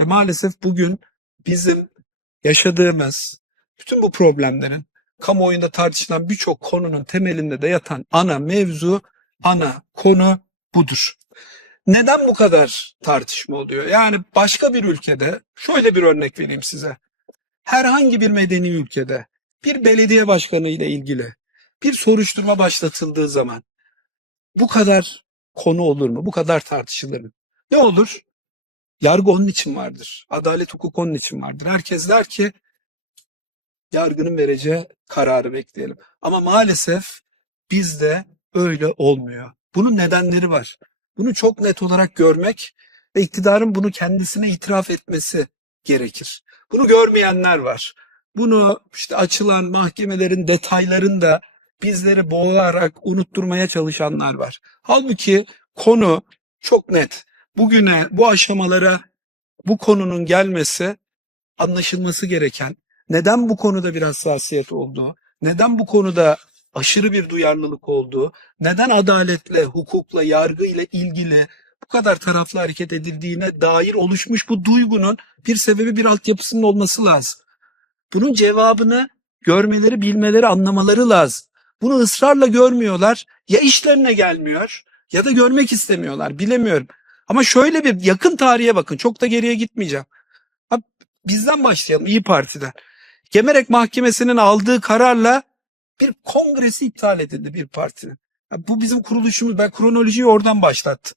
Ve maalesef bugün bizim yaşadığımız bütün bu problemlerin kamuoyunda tartışılan birçok konunun temelinde de yatan ana mevzu, ana konu budur. Neden bu kadar tartışma oluyor? Yani başka bir ülkede şöyle bir örnek vereyim size. Herhangi bir medeni ülkede bir belediye başkanı ile ilgili bir soruşturma başlatıldığı zaman bu kadar konu olur mu? Bu kadar tartışılır mı? Ne olur? Yargı onun için vardır. Adalet hukuk onun için vardır. Herkes der ki yargının vereceği kararı bekleyelim. Ama maalesef bizde öyle olmuyor. Bunun nedenleri var. Bunu çok net olarak görmek ve iktidarın bunu kendisine itiraf etmesi gerekir. Bunu görmeyenler var. Bunu işte açılan mahkemelerin detaylarında bizleri boğarak unutturmaya çalışanlar var. Halbuki konu çok net. Bugüne, bu aşamalara bu konunun gelmesi anlaşılması gereken, neden bu konuda bir hassasiyet olduğu, neden bu konuda aşırı bir duyarlılık olduğu, neden adaletle, hukukla, yargıyla ilgili bu kadar taraflı hareket edildiğine dair oluşmuş bu duygunun bir sebebi, bir altyapısının olması lazım. Bunun cevabını görmeleri, bilmeleri, anlamaları lazım. Bunu ısrarla görmüyorlar. Ya işlerine gelmiyor ya da görmek istemiyorlar. Bilemiyorum. Ama şöyle bir yakın tarihe bakın. Çok da geriye gitmeyeceğim. Bizden başlayalım. İyi Parti'den. Gemerek Mahkemesi'nin aldığı kararla bir kongresi iptal edildi bir partinin. Bu bizim kuruluşumuz. Ben kronolojiyi oradan başlattım.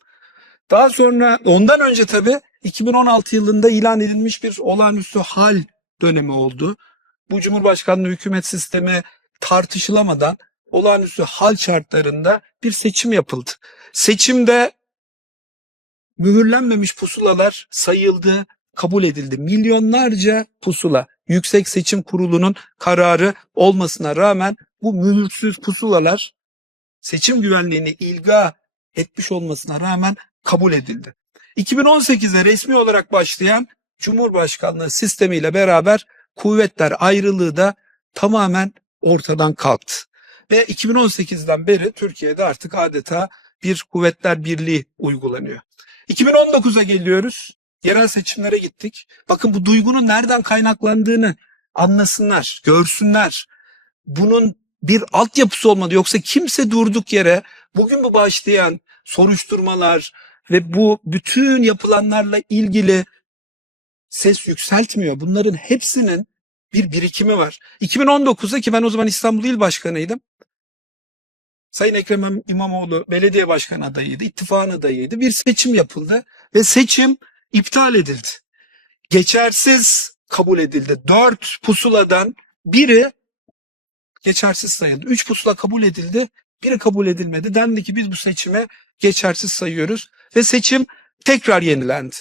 Daha sonra ondan önce tabii 2016 yılında ilan edilmiş bir olağanüstü hal dönemi oldu. Bu Cumhurbaşkanlığı hükümet sistemi tartışılamadan olağanüstü hal şartlarında bir seçim yapıldı. Seçimde mühürlenmemiş pusulalar sayıldı, kabul edildi. Milyonlarca pusula Yüksek Seçim Kurulu'nun kararı olmasına rağmen bu mühürsüz pusulalar seçim güvenliğini ilga etmiş olmasına rağmen kabul edildi. 2018'de resmi olarak başlayan Cumhurbaşkanlığı sistemiyle beraber kuvvetler ayrılığı da tamamen ortadan kalktı. Ve 2018'den beri Türkiye'de artık adeta bir kuvvetler birliği uygulanıyor. 2019'a geliyoruz. Yerel seçimlere gittik. Bakın bu duygunun nereden kaynaklandığını anlasınlar, görsünler. Bunun bir altyapısı olmadı. Yoksa kimse durduk yere bugün bu başlayan soruşturmalar ve bu bütün yapılanlarla ilgili ses yükseltmiyor. Bunların hepsinin bir birikimi var. 2019'da ki ben o zaman İstanbul İl Başkanıydım. Sayın Ekrem İmamoğlu belediye başkanı adayıydı, ittifakın adayıydı. Bir seçim yapıldı ve seçim iptal edildi. Geçersiz kabul edildi. Dört pusuladan biri geçersiz sayıldı. Üç pusula kabul edildi, biri kabul edilmedi. Dendi ki biz bu seçime geçersiz sayıyoruz ve seçim tekrar yenilendi.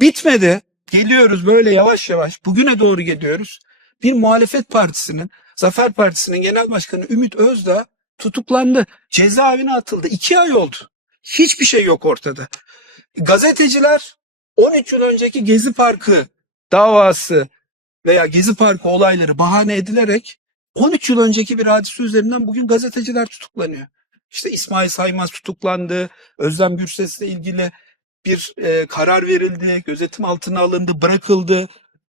Bitmedi. Geliyoruz böyle yavaş yavaş bugüne doğru gidiyoruz. Bir muhalefet partisinin, Zafer Partisi'nin genel başkanı Ümit Özdağ tutuklandı. Cezaevine atıldı. İki ay oldu. Hiçbir şey yok ortada. Gazeteciler 13 yıl önceki Gezi Parkı davası veya Gezi Parkı olayları bahane edilerek 13 yıl önceki bir hadise üzerinden bugün gazeteciler tutuklanıyor. İşte İsmail Saymaz tutuklandı. Özlem Gürses'le ilgili bir e, karar verildi. Gözetim altına alındı, bırakıldı.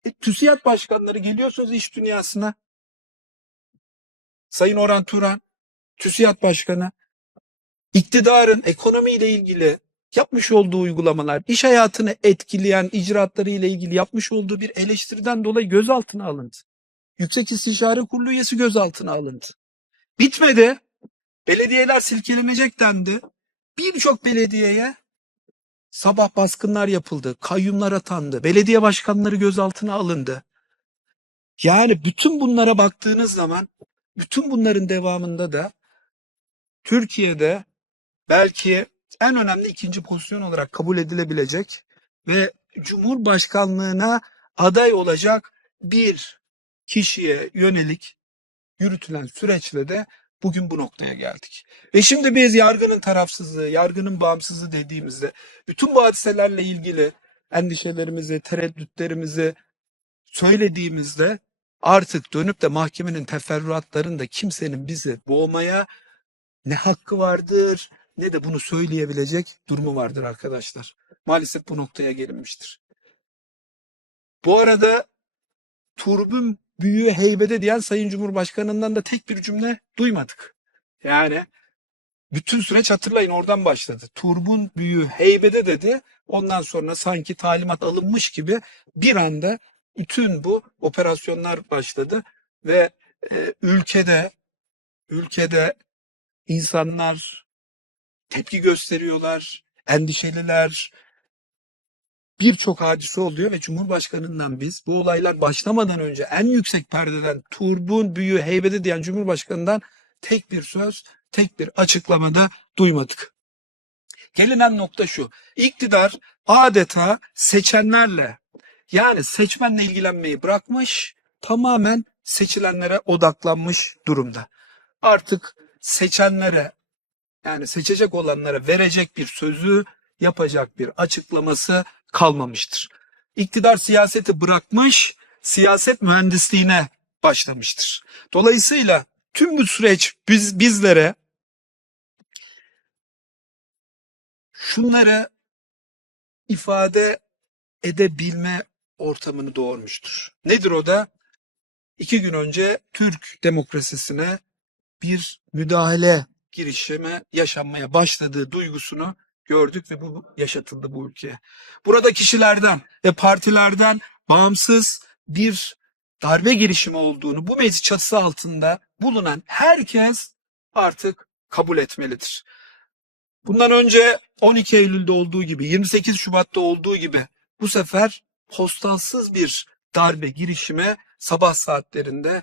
E, TÜSİAD başkanları geliyorsunuz iş dünyasına. Sayın Orhan Turan, TÜSİAD Başkanı, iktidarın ekonomiyle ilgili yapmış olduğu uygulamalar, iş hayatını etkileyen icraatları ile ilgili yapmış olduğu bir eleştiriden dolayı gözaltına alındı. Yüksek İstişare Kurulu üyesi gözaltına alındı. Bitmedi. Belediyeler silkelenecek dendi. Birçok belediyeye sabah baskınlar yapıldı. Kayyumlar atandı. Belediye başkanları gözaltına alındı. Yani bütün bunlara baktığınız zaman bütün bunların devamında da Türkiye'de belki en önemli ikinci pozisyon olarak kabul edilebilecek ve Cumhurbaşkanlığına aday olacak bir kişiye yönelik yürütülen süreçle de bugün bu noktaya geldik. Ve şimdi biz yargının tarafsızlığı, yargının bağımsızlığı dediğimizde bütün bu hadiselerle ilgili endişelerimizi, tereddütlerimizi söylediğimizde artık dönüp de mahkemenin teferruatlarında kimsenin bizi boğmaya ne hakkı vardır ne de bunu söyleyebilecek durumu vardır arkadaşlar. Maalesef bu noktaya gelinmiştir. Bu arada turbun büyüğü heybede diyen Sayın Cumhurbaşkanı'ndan da tek bir cümle duymadık. Yani bütün süreç hatırlayın oradan başladı. Turbun büyüğü heybede dedi. Ondan sonra sanki talimat alınmış gibi bir anda bütün bu operasyonlar başladı ve e, ülkede ülkede insanlar tepki gösteriyorlar, endişeliler. Birçok hadise oluyor ve Cumhurbaşkanından biz bu olaylar başlamadan önce en yüksek perdeden turbun büyüğü heybede diyen Cumhurbaşkanından tek bir söz, tek bir açıklamada duymadık. Gelinen nokta şu. İktidar adeta seçenlerle yani seçmenle ilgilenmeyi bırakmış, tamamen seçilenlere odaklanmış durumda. Artık seçenlere yani seçecek olanlara verecek bir sözü, yapacak bir açıklaması kalmamıştır. İktidar siyaseti bırakmış, siyaset mühendisliğine başlamıştır. Dolayısıyla tüm bu süreç biz bizlere şunları ifade edebilme ortamını doğurmuştur. Nedir o da? İki gün önce Türk demokrasisine bir müdahale girişimi yaşanmaya başladığı duygusunu gördük ve bu yaşatıldı bu ülkeye. Burada kişilerden ve partilerden bağımsız bir darbe girişimi olduğunu bu meclis çatısı altında bulunan herkes artık kabul etmelidir. Bundan önce 12 Eylül'de olduğu gibi 28 Şubat'ta olduğu gibi bu sefer postalsız bir darbe girişime sabah saatlerinde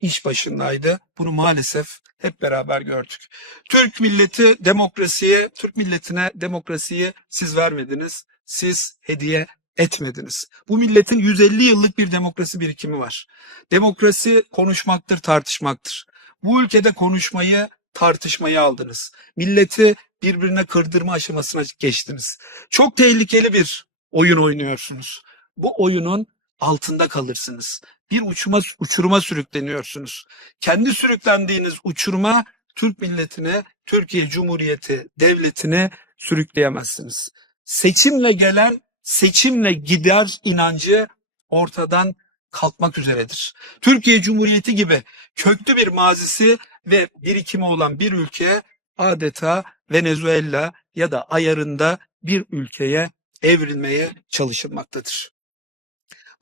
iş başındaydı. Bunu maalesef hep beraber gördük. Türk milleti demokrasiye, Türk milletine demokrasiyi siz vermediniz. Siz hediye etmediniz. Bu milletin 150 yıllık bir demokrasi birikimi var. Demokrasi konuşmaktır, tartışmaktır. Bu ülkede konuşmayı, tartışmayı aldınız. Milleti birbirine kırdırma aşamasına geçtiniz. Çok tehlikeli bir oyun oynuyorsunuz. Bu oyunun altında kalırsınız. Bir uçuma, uçuruma sürükleniyorsunuz. Kendi sürüklendiğiniz uçuruma Türk milletine, Türkiye Cumhuriyeti devletine sürükleyemezsiniz. Seçimle gelen, seçimle gider inancı ortadan kalkmak üzeredir. Türkiye Cumhuriyeti gibi köklü bir mazisi ve birikimi olan bir ülke adeta Venezuela ya da ayarında bir ülkeye evrilmeye çalışılmaktadır.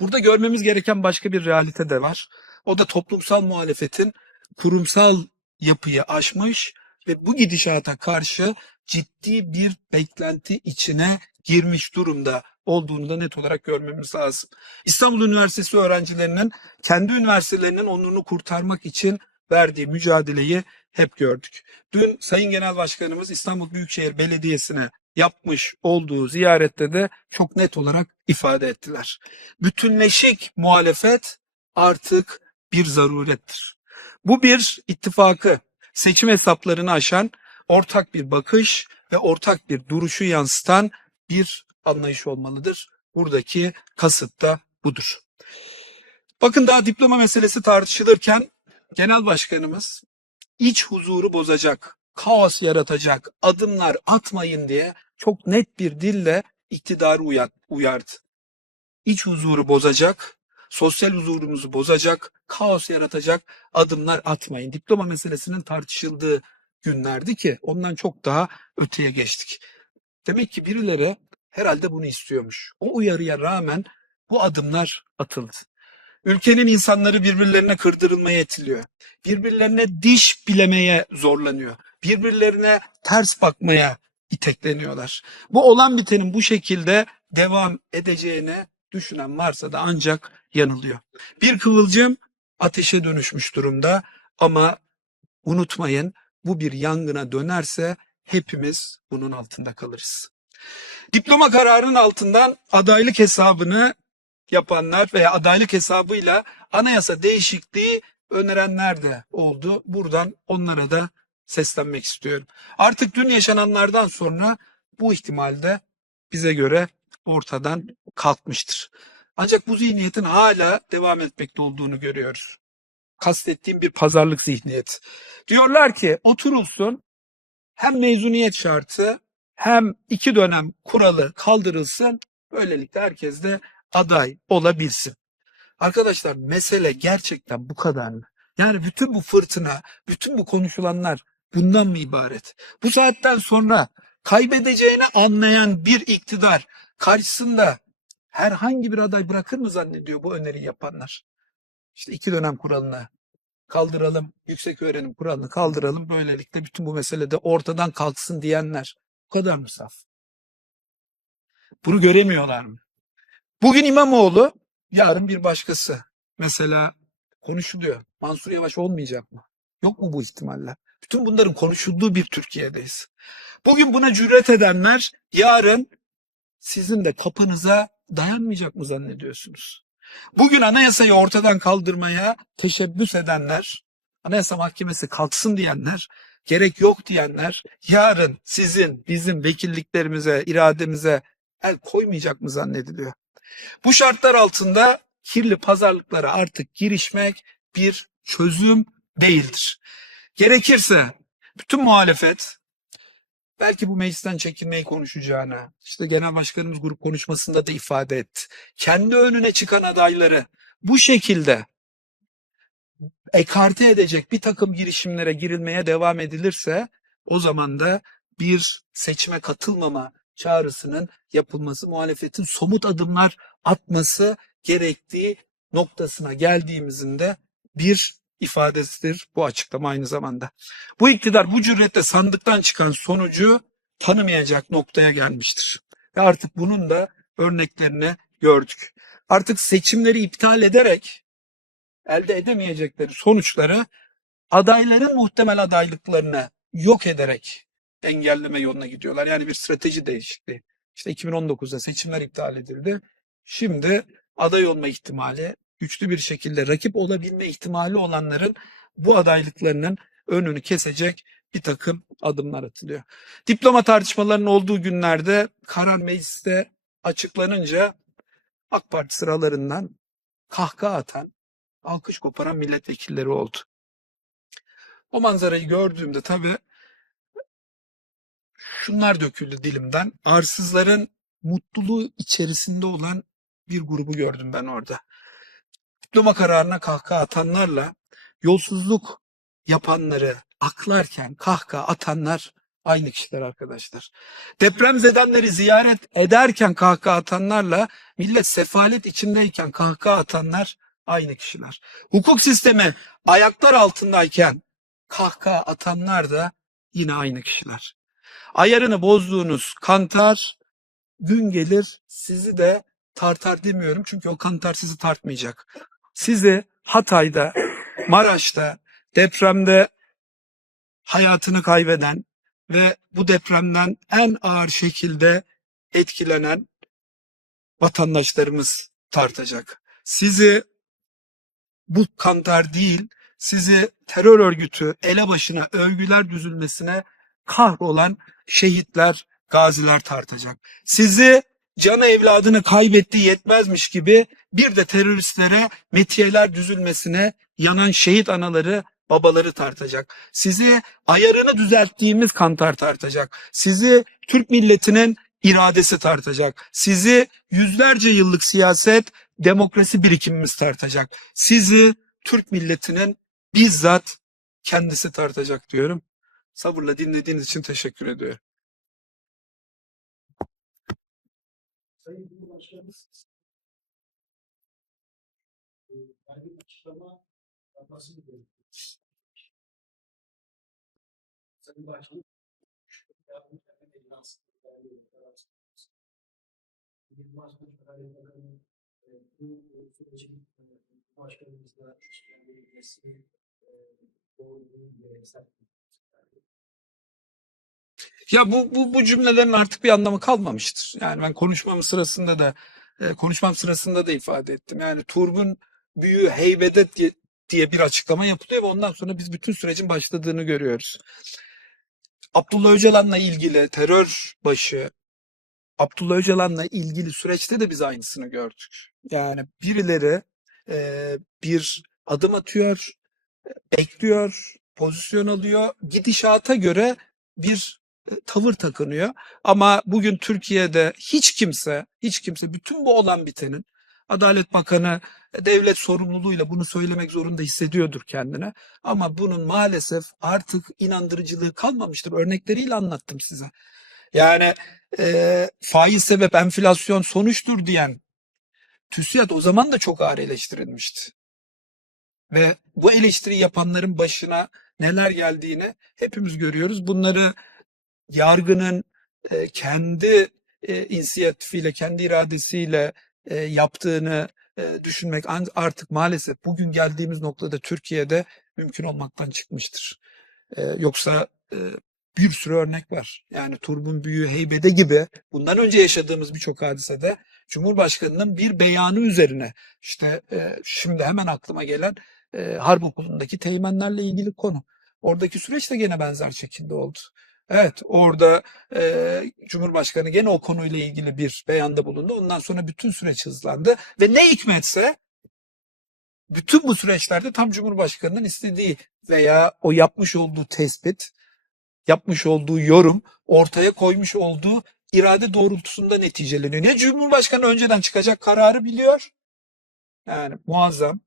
Burada görmemiz gereken başka bir realite de var. O da toplumsal muhalefetin kurumsal yapıyı aşmış ve bu gidişata karşı ciddi bir beklenti içine girmiş durumda olduğunu da net olarak görmemiz lazım. İstanbul Üniversitesi öğrencilerinin kendi üniversitelerinin onurunu kurtarmak için verdiği mücadeleyi hep gördük. Dün Sayın Genel Başkanımız İstanbul Büyükşehir Belediyesi'ne yapmış olduğu ziyarette de çok net olarak ifade ettiler. Bütünleşik muhalefet artık bir zarurettir. Bu bir ittifakı, seçim hesaplarını aşan ortak bir bakış ve ortak bir duruşu yansıtan bir anlayış olmalıdır. Buradaki kasıt da budur. Bakın daha diploma meselesi tartışılırken genel başkanımız iç huzuru bozacak, kaos yaratacak adımlar atmayın diye çok net bir dille iktidarı uyar, uyardı. İç huzuru bozacak, sosyal huzurumuzu bozacak, kaos yaratacak adımlar atmayın. Diploma meselesinin tartışıldığı günlerdi ki ondan çok daha öteye geçtik. Demek ki birileri herhalde bunu istiyormuş. O uyarıya rağmen bu adımlar atıldı. Ülkenin insanları birbirlerine kırdırılmaya itiliyor. Birbirlerine diş bilemeye zorlanıyor. Birbirlerine ters bakmaya itekleniyorlar. Bu olan bitenin bu şekilde devam edeceğine düşünen varsa da ancak yanılıyor. Bir kıvılcım ateşe dönüşmüş durumda ama unutmayın bu bir yangına dönerse hepimiz bunun altında kalırız. Diploma kararının altından adaylık hesabını yapanlar veya adaylık hesabıyla anayasa değişikliği önerenler de oldu. Buradan onlara da seslenmek istiyorum. Artık dün yaşananlardan sonra bu ihtimal de bize göre ortadan kalkmıştır. Ancak bu zihniyetin hala devam etmekte olduğunu görüyoruz. Kastettiğim bir pazarlık zihniyeti. Diyorlar ki oturulsun hem mezuniyet şartı hem iki dönem kuralı kaldırılsın. Böylelikle herkes de aday olabilsin. Arkadaşlar mesele gerçekten bu kadar mı? Yani bütün bu fırtına, bütün bu konuşulanlar bundan mı ibaret? Bu saatten sonra kaybedeceğini anlayan bir iktidar karşısında herhangi bir aday bırakır mı zannediyor bu öneriyi yapanlar? İşte iki dönem kuralını kaldıralım, yüksek öğrenim kuralını kaldıralım. Böylelikle bütün bu mesele de ortadan kalksın diyenler. Bu kadar mı saf? Bunu göremiyorlar mı? Bugün İmamoğlu, yarın bir başkası. Mesela konuşuluyor. Mansur Yavaş olmayacak mı? Yok mu bu ihtimaller? Bütün bunların konuşulduğu bir Türkiye'deyiz. Bugün buna cüret edenler yarın sizin de kapınıza dayanmayacak mı zannediyorsunuz? Bugün anayasayı ortadan kaldırmaya teşebbüs edenler, anayasa mahkemesi kalksın diyenler, gerek yok diyenler, yarın sizin, bizim vekilliklerimize, irademize el koymayacak mı zannediliyor? Bu şartlar altında kirli pazarlıklara artık girişmek bir çözüm değildir. Gerekirse bütün muhalefet belki bu meclisten çekilmeyi konuşacağına, işte genel başkanımız grup konuşmasında da ifade etti. Kendi önüne çıkan adayları bu şekilde ekarte edecek bir takım girişimlere girilmeye devam edilirse o zaman da bir seçime katılmama çağrısının yapılması, muhalefetin somut adımlar atması gerektiği noktasına geldiğimizin de bir ifadesidir bu açıklama aynı zamanda. Bu iktidar bu cüretle sandıktan çıkan sonucu tanımayacak noktaya gelmiştir. Ve artık bunun da örneklerini gördük. Artık seçimleri iptal ederek elde edemeyecekleri sonuçları adayların muhtemel adaylıklarını yok ederek engelleme yoluna gidiyorlar. Yani bir strateji değişikliği. İşte 2019'da seçimler iptal edildi. Şimdi aday olma ihtimali, güçlü bir şekilde rakip olabilme ihtimali olanların bu adaylıklarının önünü kesecek bir takım adımlar atılıyor. Diploma tartışmalarının olduğu günlerde karar mecliste açıklanınca AK Parti sıralarından kahkaha atan, alkış koparan milletvekilleri oldu. O manzarayı gördüğümde tabii şunlar döküldü dilimden. Arsızların mutluluğu içerisinde olan bir grubu gördüm ben orada. Diploma kararına kahkaha atanlarla yolsuzluk yapanları aklarken kahkaha atanlar aynı kişiler arkadaşlar. Depremzedenleri ziyaret ederken kahkaha atanlarla millet sefalet içindeyken kahkaha atanlar aynı kişiler. Hukuk sistemi ayaklar altındayken kahkaha atanlar da yine aynı kişiler. Ayarını bozduğunuz kantar gün gelir sizi de tartar demiyorum çünkü o kantar sizi tartmayacak. Sizi Hatay'da, Maraş'ta, depremde hayatını kaybeden ve bu depremden en ağır şekilde etkilenen vatandaşlarımız tartacak. Sizi bu kantar değil, sizi terör örgütü elebaşına övgüler düzülmesine kahrolan şehitler, gaziler tartacak. Sizi canı evladını kaybetti yetmezmiş gibi bir de teröristlere metiyeler düzülmesine yanan şehit anaları, babaları tartacak. Sizi ayarını düzelttiğimiz kantar tartacak. Sizi Türk milletinin iradesi tartacak. Sizi yüzlerce yıllık siyaset, demokrasi birikimimiz tartacak. Sizi Türk milletinin bizzat kendisi tartacak diyorum. Sabırla dinlediğiniz için teşekkür ediyorum. Sayın Cumhurbaşkanımız bir açıklama yapmasını bekliyoruz. Sayın Başkanım, yardım etme meclisi değerli arkadaşlarımız. Yılmaz Başkanı Bakanı e, bu sürecin başkanımızla işbirliği e, ve sertliği Ya bu, bu, bu cümlelerin artık bir anlamı kalmamıştır. Yani ben konuşmam sırasında da e, konuşmam sırasında da ifade ettim. Yani Turgun büyüğü heybede diye, diye bir açıklama yapılıyor ve ondan sonra biz bütün sürecin başladığını görüyoruz. Abdullah Öcalan'la ilgili terör başı Abdullah Öcalan'la ilgili süreçte de biz aynısını gördük. Yani birileri e, bir adım atıyor, bekliyor, pozisyon alıyor, gidişata göre bir e, tavır takınıyor. Ama bugün Türkiye'de hiç kimse, hiç kimse bütün bu olan bitenin Adalet Bakanı e, devlet sorumluluğuyla bunu söylemek zorunda hissediyordur kendine. Ama bunun maalesef artık inandırıcılığı kalmamıştır. Örnekleriyle anlattım size. Yani e, faiz sebep enflasyon sonuçtur diyen TÜSİAD o zaman da çok ağır eleştirilmişti. Ve bu eleştiri yapanların başına neler geldiğini hepimiz görüyoruz. Bunları yargının e, kendi e, inisiyatifiyle, kendi iradesiyle e, yaptığını e, düşünmek artık maalesef bugün geldiğimiz noktada Türkiye'de mümkün olmaktan çıkmıştır. E, yoksa e, bir sürü örnek var. Yani Turbun Büyü, Heybede gibi bundan önce yaşadığımız birçok hadisede Cumhurbaşkanı'nın bir beyanı üzerine işte e, şimdi hemen aklıma gelen e, harp okulundaki teğmenlerle ilgili konu. Oradaki süreç de gene benzer şekilde oldu. Evet orada e, Cumhurbaşkanı gene o konuyla ilgili bir beyanda bulundu. Ondan sonra bütün süreç hızlandı ve ne hikmetse bütün bu süreçlerde tam Cumhurbaşkanı'nın istediği veya o yapmış olduğu tespit, yapmış olduğu yorum, ortaya koymuş olduğu irade doğrultusunda neticeleniyor. Ne Cumhurbaşkanı önceden çıkacak kararı biliyor. Yani muazzam.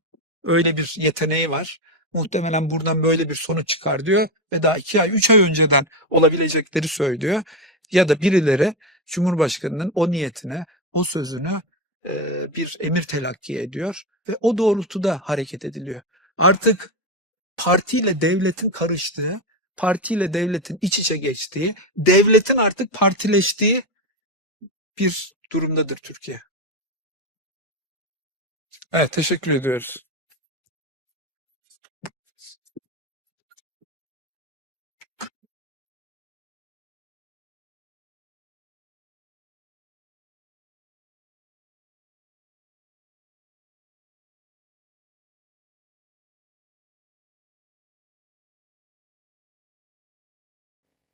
Öyle bir yeteneği var. Muhtemelen buradan böyle bir sonuç çıkar diyor ve daha iki ay, üç ay önceden olabilecekleri söylüyor. Ya da birileri Cumhurbaşkanı'nın o niyetine, o sözünü e, bir emir telakki ediyor ve o doğrultuda hareket ediliyor. Artık partiyle devletin karıştığı, partiyle devletin iç içe geçtiği, devletin artık partileştiği bir durumdadır Türkiye. Evet, teşekkür ediyoruz.